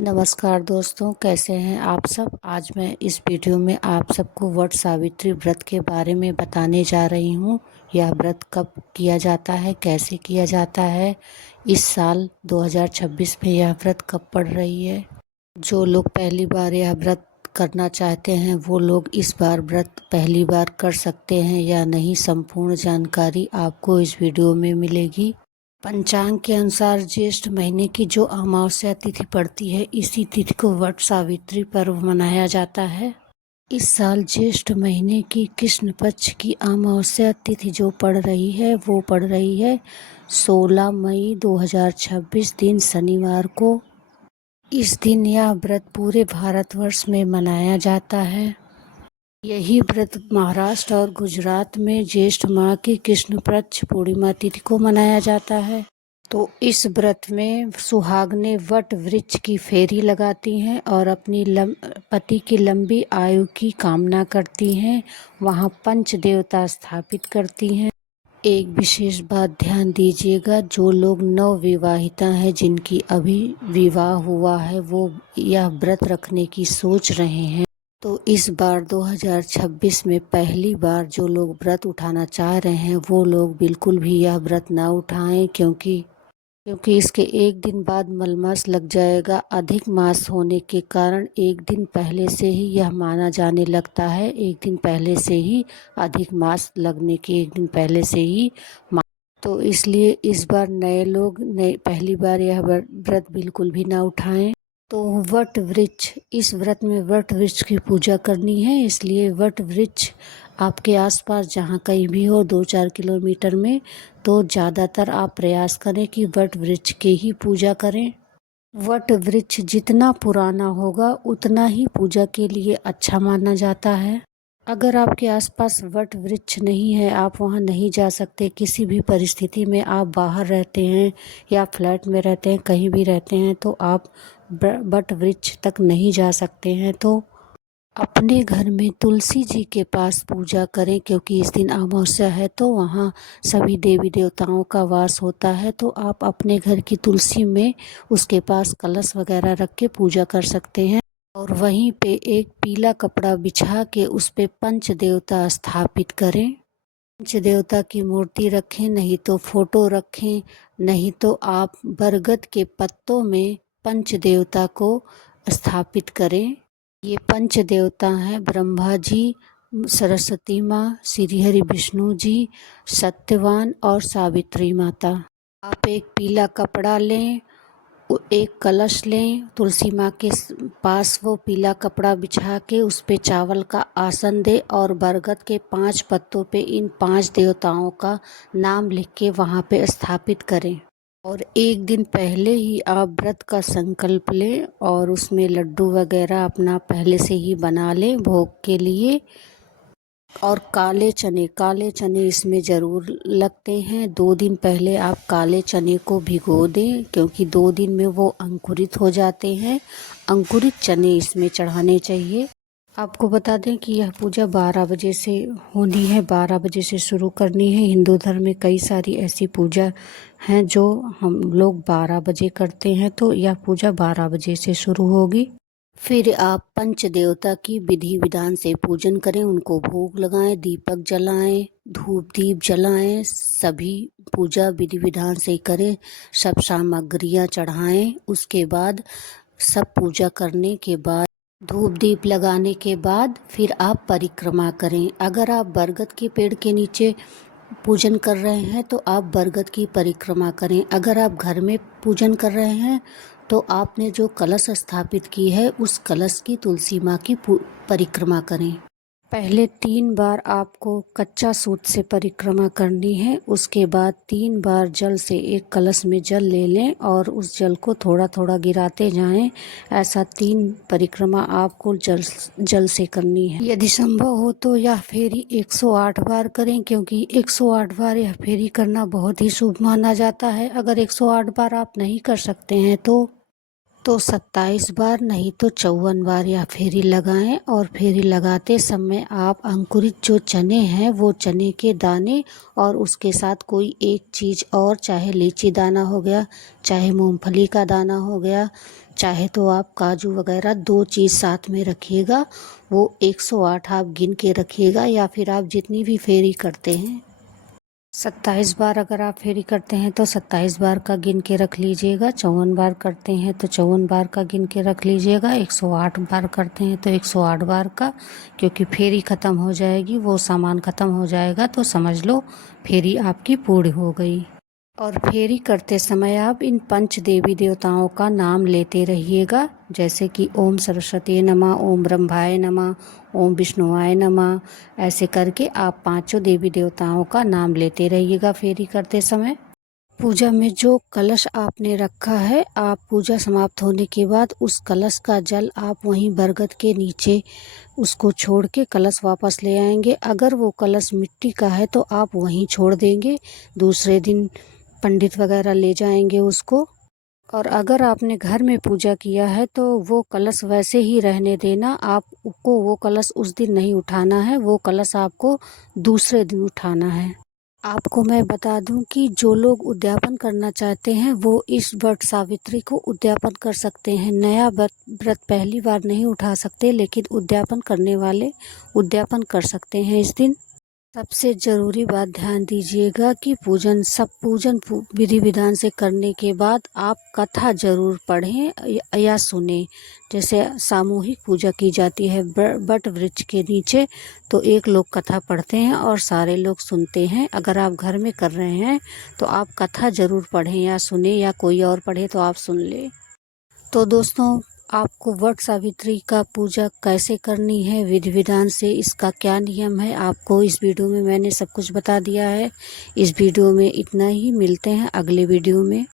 नमस्कार दोस्तों, कैसे हैं आप सब। आज मैं इस वीडियो में आप सबको वट सावित्री व्रत के बारे में बताने जा रही हूँ। यह व्रत कब किया जाता है, कैसे किया जाता है, इस साल 2026 में यह व्रत कब पड़ रही है। जो लोग पहली बार यह व्रत करना चाहते हैं वो लोग इस बार व्रत पहली बार कर सकते हैं या नहीं, संपूर्ण जानकारी आपको इस वीडियो में मिलेगी। पंचांग के अनुसार ज्येष्ठ महीने की जो अमावस्या तिथि पड़ती है, इसी तिथि को वट सावित्री पर्व मनाया जाता है। इस साल ज्येष्ठ महीने की कृष्ण पक्ष की अमावस्या तिथि जो पड़ रही है वो पड़ रही है 16 मई 2026 दिन शनिवार को। इस दिन यह व्रत पूरे भारतवर्ष में मनाया जाता है। यही व्रत महाराष्ट्र और गुजरात में ज्येष्ठ माह की कृष्ण पक्ष पूर्णिमा तिथि को मनाया जाता है। तो इस व्रत में सुहागनें वट वृक्ष की फेरी लगाती हैं और अपनी पति की लंबी आयु की कामना करती हैं। वहाँ पंच देवता स्थापित करती हैं। एक विशेष बात ध्यान दीजिएगा, जो लोग नवविवाहिता हैं, जिनकी अभी विवाह हुआ है, वो यह व्रत रखने की सोच रहे हैं। तो इस बार 2026 में पहली बार जो लोग व्रत उठाना चाह रहे हैं वो लोग बिल्कुल भी यह व्रत ना उठाएं, क्योंकि इसके एक दिन बाद मलमास लग जाएगा। अधिक मास होने के कारण एक दिन पहले से ही यह माना जाने लगता है। एक दिन पहले से ही अधिक मास लगने के एक दिन पहले से ही तो इसलिए इस बार नए लोग पहली बार यह व्रत बिल्कुल भी ना उठाएं। तो वट वृक्ष, इस व्रत में वट वृक्ष की पूजा करनी है, इसलिए वट वृक्ष आपके आसपास जहाँ कहीं भी हो 2-4 किलोमीटर में, तो ज़्यादातर आप प्रयास करें कि वट वृक्ष की ही पूजा करें। वट वृक्ष जितना पुराना होगा उतना ही पूजा के लिए अच्छा माना जाता है। अगर आपके आसपास वट वृक्ष नहीं है, आप वहां नहीं जा सकते, किसी भी परिस्थिति में आप बाहर रहते हैं या फ्लैट में रहते हैं, कहीं भी रहते हैं, तो आप वट वृक्ष तक नहीं जा सकते हैं, तो अपने घर में तुलसी जी के पास पूजा करें, क्योंकि इस दिन अमावस्या है तो वहाँ सभी देवी देवताओं का वास होता है। तो आप अपने घर की तुलसी में उसके पास कलश वगैरह रख के पूजा कर सकते हैं। और वहीं पे एक पीला कपड़ा बिछा के उस पे पंच देवता स्थापित करें। पंच देवता की मूर्ति रखें, नहीं तो फोटो रखें, नहीं तो आप बरगद के पत्तों में पंच देवता को स्थापित करें। ये पंच देवता हैं ब्रह्मा जी, सरस्वती माँ, श्री हरि विष्णु जी, सत्यवान और सावित्री माता। आप एक पीला कपड़ा लें, एक कलश लें, तुलसी माँ के पास वो पीला कपड़ा बिछा के उस पे चावल का आसन दे और बरगद के 5 पत्तों पे इन 5 देवताओं का नाम लिख के वहाँ पे स्थापित करें। और एक दिन पहले ही आप व्रत का संकल्प लें और उसमें लड्डू वगैरह अपना पहले से ही बना लें भोग के लिए। और काले चने इसमें ज़रूर लगते हैं। 2 दिन पहले आप काले चने को भिगो दें, क्योंकि 2 दिन में वो अंकुरित हो जाते हैं। अंकुरित चने इसमें चढ़ाने चाहिए। आपको बता दें कि यह पूजा 12 बजे से होनी है, 12 बजे से शुरू करनी है। हिंदू धर्म में कई सारी ऐसी पूजा हैं जो हम लोग 12 बजे करते हैं, तो यह पूजा 12 बजे से शुरू होगी। फिर आप पंच देवता की विधि विधान से पूजन करें, उनको भोग लगाएं, दीपक जलाएं, धूप दीप जलाएं, सभी पूजा विधि विधान से करें, सब सामग्रियां चढ़ाएं। उसके बाद सब पूजा करने के बाद, धूप दीप लगाने के बाद फिर आप परिक्रमा करें। अगर आप बरगद के पेड़ के नीचे पूजन कर रहे हैं तो आप बरगद की परिक्रमा करें। अगर आप घर में पूजन कर रहे हैं तो आपने जो कलश स्थापित की है उस कलश की तुलसी माँ की परिक्रमा करें। पहले 3 बार आपको कच्चा सूत से परिक्रमा करनी है, उसके बाद 3 बार जल से, एक कलश में जल ले लें और उस जल को थोड़ा थोड़ा गिराते जाएं। ऐसा 3 परिक्रमा आपको जल से करनी है। यदि संभव हो तो यह फेरी 108 बार करें, क्योंकि 108 बार यह फेरी करना बहुत ही शुभ माना जाता है। अगर 108 बार आप नहीं कर सकते हैं तो 27 बार, नहीं तो 54 बार यह फेरी लगाएं। और फेरी लगाते समय आप अंकुरित जो चने हैं वो चने के दाने और उसके साथ कोई एक चीज़ और, चाहे लीची दाना हो गया, चाहे मूंगफली का दाना हो गया, चाहे तो आप काजू वगैरह 2 चीज़ साथ में रखिएगा। वो 108 आप गिन के रखिएगा, या फिर आप जितनी भी फेरी करते हैं 27 बार अगर आप फेरी करते हैं तो 27 बार का गिन के रख लीजिएगा। 54 बार करते हैं तो 54 बार का गिन के रख लीजिएगा। 108 बार करते हैं तो 108 बार का, क्योंकि फेरी ख़त्म हो जाएगी, वो सामान ख़त्म हो जाएगा तो समझ लो फेरी आपकी पूरी हो गई। और फेरी करते समय आप इन पंच देवी देवताओं का नाम लेते रहिएगा, जैसे कि ओम सरस्वती नमः, ओम ब्रह्माय नमः, ओम विष्णुवाय नमः। ऐसे करके आप 5 देवी देवताओं का नाम लेते रहिएगा फेरी करते समय। पूजा में जो कलश आपने रखा है, आप पूजा समाप्त होने के बाद उस कलश का जल आप वहीं बरगद के नीचे उसको छोड़ के कलश वापस ले आएंगे। अगर वो कलश मिट्टी का है तो आप वहीं छोड़ देंगे, दूसरे दिन पंडित वगैरह ले जाएंगे उसको। और अगर आपने घर में पूजा किया है तो वो कलश वैसे ही रहने देना, आपको वो कलश उस दिन नहीं उठाना है, वो कलश आपको दूसरे दिन उठाना है। आपको मैं बता दूं कि जो लोग उद्यापन करना चाहते हैं वो इस वट सावित्री को उद्यापन कर सकते हैं। नया व्रत पहली बार नहीं उठा सकते, लेकिन उद्यापन करने वाले उद्यापन कर सकते हैं इस दिन। सबसे ज़रूरी बात ध्यान दीजिएगा कि पूजन विधि विधान से करने के बाद आप कथा ज़रूर पढ़ें या सुने। जैसे सामूहिक पूजा की जाती है बट वृक्ष के नीचे, तो एक लोग कथा पढ़ते हैं और सारे लोग सुनते हैं। अगर आप घर में कर रहे हैं तो आप कथा ज़रूर पढ़ें या सुने, या कोई और पढ़े तो आप सुन लें। तो दोस्तों, आपको वट सावित्री का पूजा कैसे करनी है, विधि विधान से इसका क्या नियम है, आपको इस वीडियो में मैंने सब कुछ बता दिया है। इस वीडियो में इतना ही, मिलते हैं अगले वीडियो में।